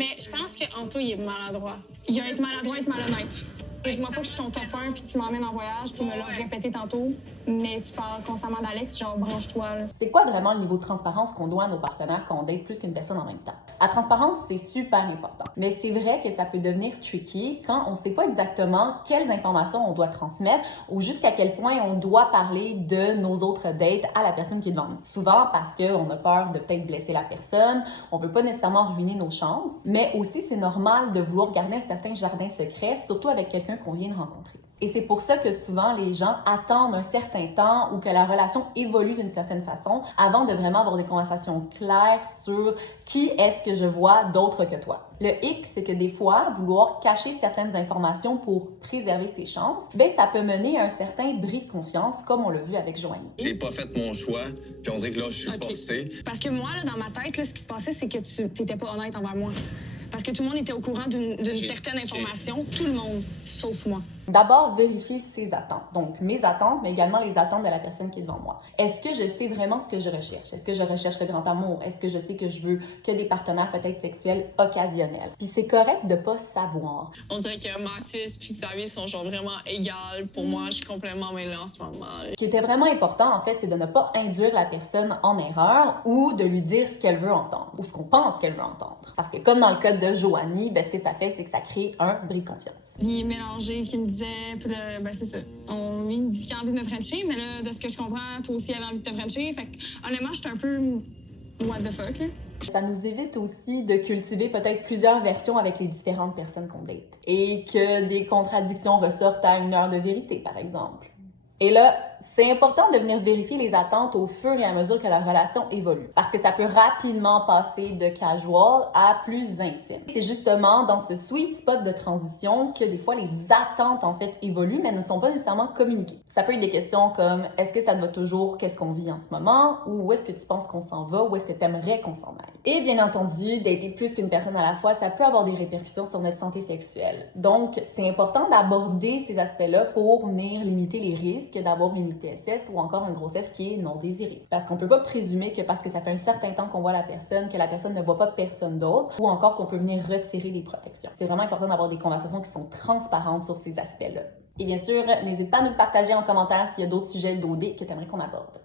Mais je pense qu'Anto, il est maladroit. Il y a être maladroit, être malhonnête. Dis-moi pas que je suis ton top 1 puis tu m'emmènes en voyage puis me l'as répété tantôt, mais tu parles constamment d'Alex, genre branche-toi. Là. C'est quoi vraiment le niveau de transparence qu'on doit à nos partenaires quand on date plus qu'une personne en même temps? La transparence, c'est super important. Mais c'est vrai que ça peut devenir tricky quand on ne sait pas exactement quelles informations on doit transmettre ou jusqu'à quel point on doit parler de nos autres dates à la personne qui est devant nous. Souvent parce qu'on a peur de peut-être blesser la personne, on ne veut pas nécessairement ruiner nos chances, mais aussi c'est normal de vouloir garder un certain jardin secret, surtout avec quelqu'un qu'on vient de rencontrer. Et c'est pour ça que souvent les gens attendent un certain temps ou que la relation évolue d'une certaine façon avant de vraiment avoir des conversations claires sur qui est-ce que je vois d'autre que toi. Le hic, c'est que des fois, vouloir cacher certaines informations pour préserver ses chances, ça peut mener à un certain bris de confiance, comme on l'a vu avec Joanie. J'ai pas fait mon choix, puis on dirait que là, je suis forcé. Parce que moi, là, dans ma tête, là, ce qui se passait, c'est que tu n'étais pas honnête envers moi. Parce que tout le monde était au courant d'une certaine information, tout le monde, sauf moi. D'abord, vérifier ses attentes. Donc, mes attentes, mais également les attentes de la personne qui est devant moi. Est-ce que je sais vraiment ce que je recherche? Est-ce que je recherche le grand amour? Est-ce que je sais que je veux que des partenaires peut-être sexuels occasionnels? Puis c'est correct de pas savoir. On dirait que Mathis puis Xavier sont genre vraiment égales. Pour moi, je suis complètement mêlée en ce moment. Ce qui était vraiment important, en fait, c'est de ne pas induire la personne en erreur ou de lui dire ce qu'elle veut entendre ou ce qu'on pense qu'elle veut entendre. Parce que comme dans le cas de Joanie, ce que ça fait, c'est que ça crée un bris de confiance. Il est mélangé, qui me disait, puis là, c'est ça. Il me dit qu'il a envie de me frencher, mais là, de ce que je comprends, toi aussi, il avait envie de te frencher. Fait que, honnêtement, j'étais un peu what the fuck, là. Ça nous évite aussi de cultiver peut-être plusieurs versions avec les différentes personnes qu'on date. Et que des contradictions ressortent à une heure de vérité, par exemple. Et là, c'est important de venir vérifier les attentes au fur et à mesure que la relation évolue. Parce que ça peut rapidement passer de casual à plus intime. C'est justement dans ce sweet spot de transition que des fois les attentes en fait évoluent, mais ne sont pas nécessairement communiquées. Ça peut être des questions comme est-ce que ça te va toujours, qu'est-ce qu'on vit en ce moment, ou où est-ce que tu penses qu'on s'en va, où est-ce que tu aimerais qu'on s'en aille. Et bien entendu, dater plus qu'une personne à la fois, ça peut avoir des répercussions sur notre santé sexuelle. Donc, c'est important d'aborder ces aspects-là pour venir limiter les risques d'avoir une ITSS ou encore une grossesse qui est non désirée. Parce qu'on peut pas présumer que parce que ça fait un certain temps qu'on voit la personne, que la personne ne voit pas personne d'autre, ou encore qu'on peut venir retirer des protections. C'est vraiment important d'avoir des conversations qui sont transparentes sur ces aspects-là. Et bien sûr, n'hésite pas à nous le partager en commentaire s'il y a d'autres sujets d'OD que tu aimerais qu'on aborde.